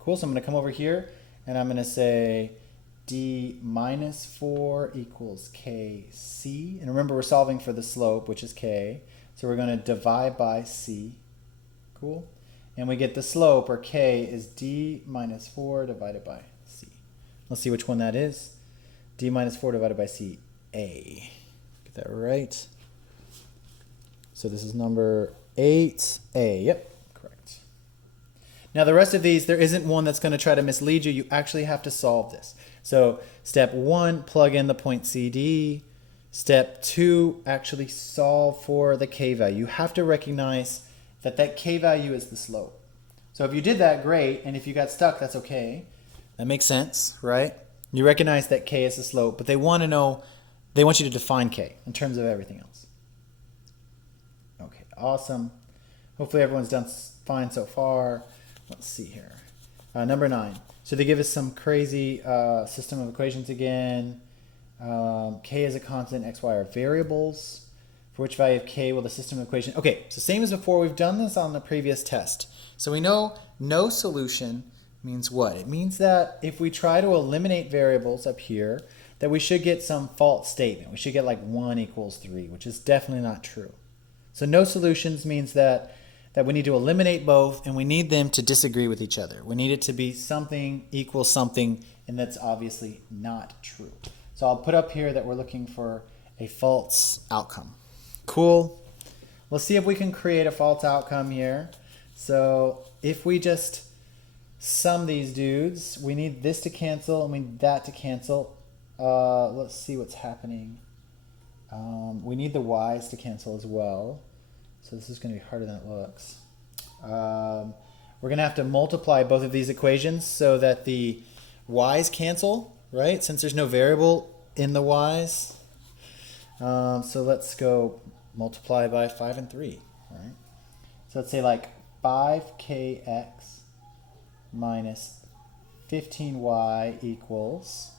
Cool, so I'm going to come over here and I'm going to say d minus 4 equals kc. And remember, we're solving for the slope, which is k. So we're going to divide by c. Cool. And we get the slope, or k, is d minus 4 divided by c. Let's see which one that is. D minus 4 divided by c, a. Get that right. So this is number 8a. Yep, correct. Now the rest of these, there isn't one that's going to try to mislead you. You actually have to solve this. So step 1, plug in the point CD. Step 2, actually solve for the k value. You have to recognize that that k value is the slope. So if you did that, great. And if you got stuck, that's okay. That makes sense, right? You recognize that k is the slope, but they want to know, they want you to define k in terms of everything else. Okay, awesome. Hopefully everyone's done fine so far. Let's see here. Number 9. So they give us some crazy system of equations again. K is a constant, x, y are variables. For which value of k will the system of equation... Okay, so same as before. We've done this on the previous test. So we know no solution means what? It means that if we try to eliminate variables up here, that we should get some false statement. We should get like 1 equals 3, which is definitely not true. So no solutions means that we need to eliminate both, and we need them to disagree with each other. We need it to be something equals something, and that's obviously not true. So I'll put up here that we're looking for a false outcome. Cool. Let's see if we can create a false outcome here. So if we just sum these dudes, we need this to cancel and we need that to cancel. Let's see what's happening. We need the y's to cancel as well. So this is going to be harder than it looks. We're going to have to multiply both of these equations so that the y's cancel, right? Since there's no variable in the y's. So let's go multiply by 5 and 3, right? So let's say like 5kx minus 15y equals,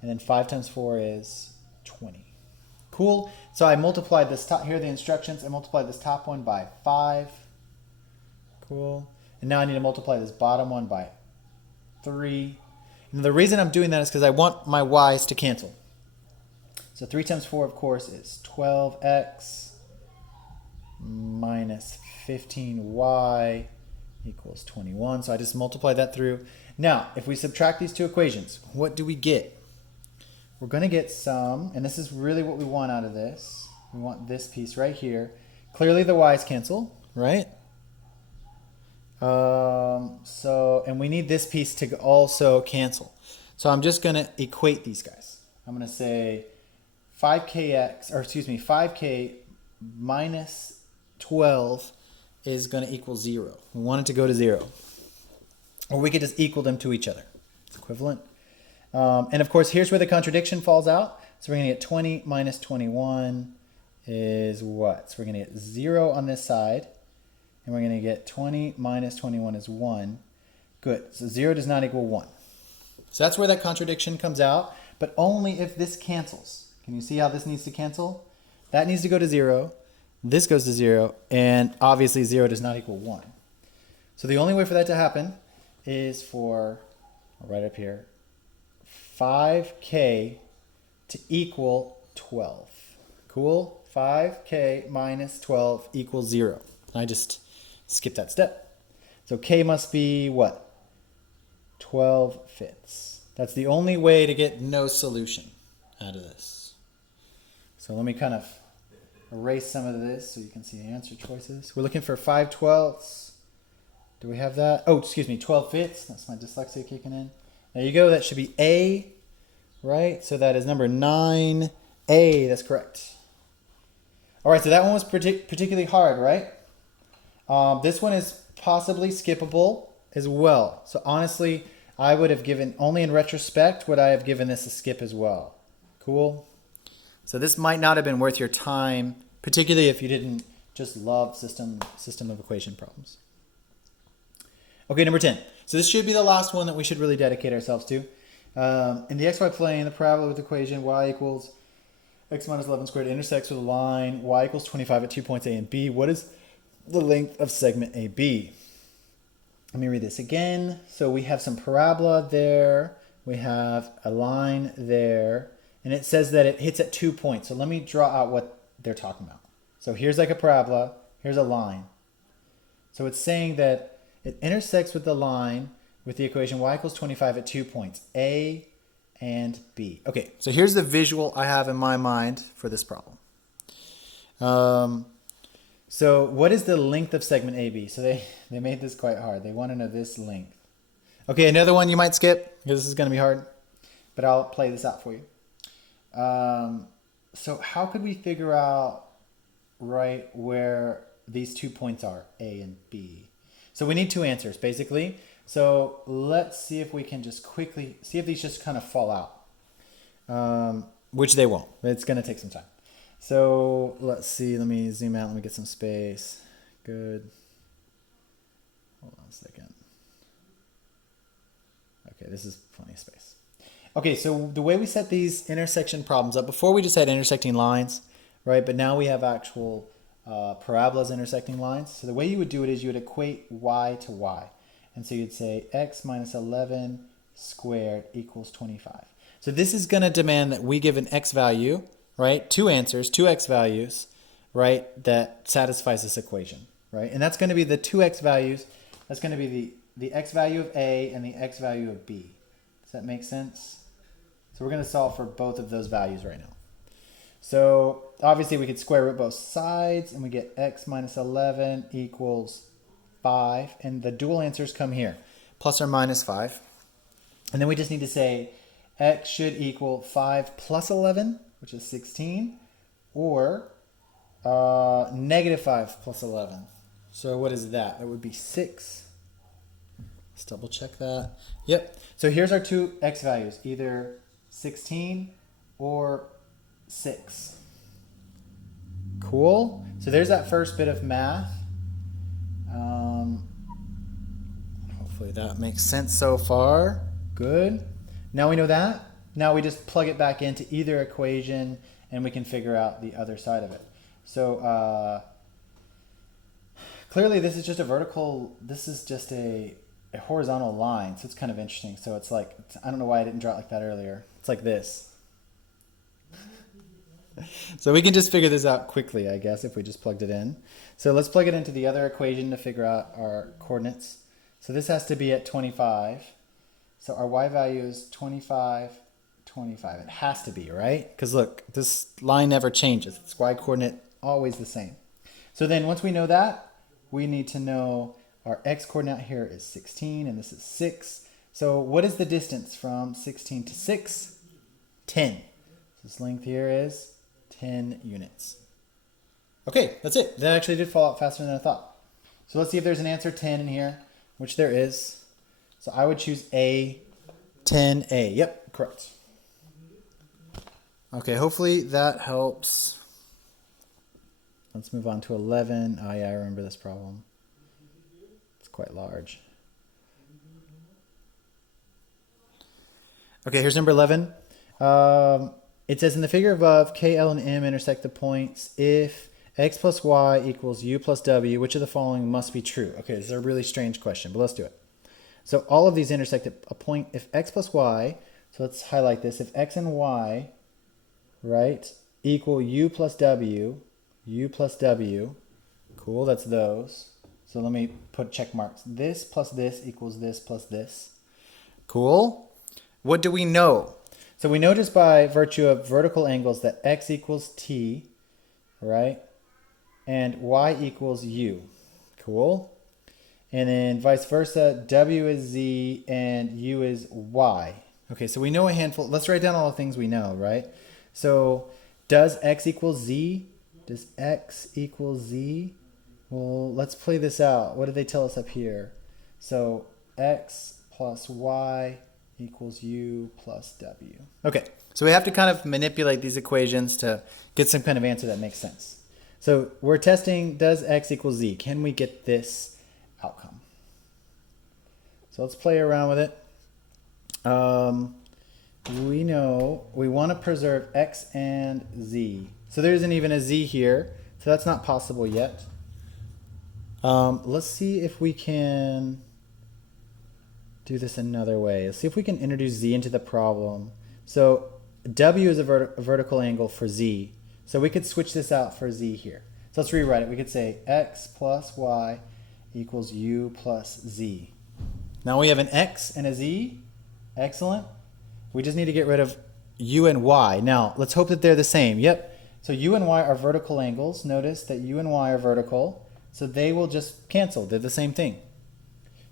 and then 5 times 4 is 20. Cool. So I multiplied this top, here are the instructions. I multiplied this top one by 5. Cool. And now I need to multiply this bottom one by 3. And the reason I'm doing that is because I want my y's to cancel. So 3 times 4, of course, is 12x minus 15y equals 21. So I just multiply that through. Now, if we subtract these two equations, what do we get? We're going to get some, and this is really what we want out of this. We want this piece right here. Clearly the y's cancel, right? And we need this piece to also cancel. So I'm just going to equate these guys. I'm going to say 5k minus 12 is going to equal 0. We want it to go to 0. Or we could just equal them to each other. It's equivalent. And of course, here's where the contradiction falls out. So we're going to get 20 minus 21 is what? So we're going to get 0 on this side. And we're going to get 20 minus 21 is 1. Good. So 0 does not equal 1. So that's where that contradiction comes out. But only if this cancels. Can you see how this needs to cancel? That needs to go to 0. This goes to 0. And obviously 0 does not equal 1. So the only way for that to happen is for, right up here, 5k to equal 12. Cool? 5k minus 12 equals 0. I just skipped that step. So k must be what? 12 fifths. That's the only way to get no solution out of this. So let me kind of erase some of this so you can see the answer choices. We're looking for 5/12. Do we have that? Oh, excuse me, 12 fifths. That's my dyslexia kicking in. There you go. That should be A, right? So that is number 9A. That's correct. All right, so that one was particularly hard, right? This one is possibly skippable as well. So honestly, I would have given, only in retrospect, would I have given this a skip as well. Cool? So this might not have been worth your time, particularly if you didn't just love system of equation problems. Okay, number 10. So this should be the last one that we should really dedicate ourselves to. In the xy plane, the parabola with the equation y equals x minus 11 squared intersects with a line y equals 25 at 2 points A and B. What is the length of segment AB? Let me read this again. So we have some parabola there. We have a line there. And it says that it hits at 2 points. So let me draw out what they're talking about. So here's like a parabola. Here's a line. So it's saying that it intersects with the line with the equation y equals 25 at 2 points, A and B. Okay, so here's the visual I have in my mind for this problem. So what is the length of segment AB? So they made this quite hard. They want to know this length. Okay, another one you might skip because this is going to be hard, but I'll play this out for you. So how could we figure out right where these 2 points are, A and B? So we need two answers basically. So let's see if we can just quickly see if these just kind of fall out, which they won't. It's going to take some time. So let's see, let me zoom out, let me get some space. Good. Hold on a second. Okay, this is plenty of space. Okay, so the way we set these intersection problems up, before we just had intersecting lines, right? But now we have actual parabolas intersecting lines. So the way you would do it is you would equate y to y. And so you'd say x minus 11 squared equals 25. So this is going to demand that we give an x value, right? Two answers, two x values, right? That satisfies this equation, right? And that's going to be the two x values. That's going to be the x value of A and the x value of B. Does that make sense? So we're going to solve for both of those values right now. So obviously we could square root both sides and we get x minus 11 equals 5. And the dual answers come here, plus or minus 5. And then we just need to say x should equal 5 plus 11, which is 16, or negative 5 plus 11. So what is that? That would be 6. Let's double check that. Yep. So here's our two x values, either 16 or 6. Cool. So there's that first bit of math. Hopefully that makes sense so far. Good. Now we know that. Now we just plug it back into either equation and we can figure out the other side of it. So clearly this is just a vertical, this is just a horizontal line. So it's kind of interesting. So it's like, I don't know why I didn't draw it like that earlier. It's like this. So we can just figure this out quickly, I guess, if we just plugged it in. So let's plug it into the other equation to figure out our coordinates. So this has to be at 25. So our y value is 25, 25. It has to be, right? Because look, this line never changes. Its y coordinate always the same. So then once we know that, we need to know our x coordinate here is 16 and this is 6. So what is the distance from 16 to 6? 10. So this length here is 10 units. Okay, that's it. That actually did fall out faster than I thought. So let's see if there's an answer 10 in here, which there is. So I would choose A, 10A. Yep, correct. Okay, hopefully that helps. Let's move on to 11. Oh yeah, I remember this problem. It's quite large. Okay, here's number 11. It says in the figure above, K, L, and M intersect the points if x plus y equals u plus w, which of the following must be true? Okay, this is a really strange question, but let's do it. So all of these intersect at a point if x plus y, so let's highlight this, if x and y, right, equal u plus w, cool, that's those. So let me put check marks. This plus this equals this plus this. Cool. What do we know? So we know just by virtue of vertical angles that x equals t, right? And y equals u. Cool. And then vice versa, w is z and u is y. Okay, so we know a handful. Let's write down all the things we know, right? So does x equal z? Does x equal z? Well, let's play this out. What did they tell us up here? So x plus y equals u plus w. Okay, so we have to kind of manipulate these equations to get some kind of answer that makes sense. So we're testing, does x equal z? Can we get this outcome? So let's play around with it. We know we want to preserve x and z. So there isn't even a z here, so that's not possible yet. Let's see if we can do this another way. Let's see if we can introduce z into the problem. So w is a vertical angle for z. So we could switch this out for z here. So let's rewrite it. We could say x plus y equals u plus z. Now we have an x and a z. Excellent. We just need to get rid of u and y. Now let's hope that they're the same. Yep. So u and y are vertical angles. Notice that u and y are vertical. So they will just cancel. They're the same thing.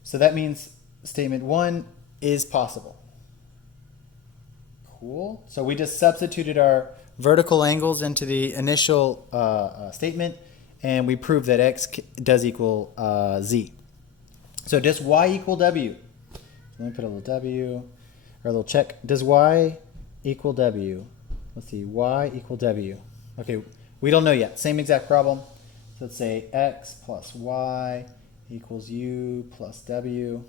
So that means statement 1 is possible. Cool. So we just substituted our vertical angles into the initial statement, and we proved that x does equal z. So does y equal w? Let me put a little w, or a little check. Does y equal w? Let's see, y equal w. Okay, we don't know yet. Same exact problem. So let's say x plus y equals u plus w.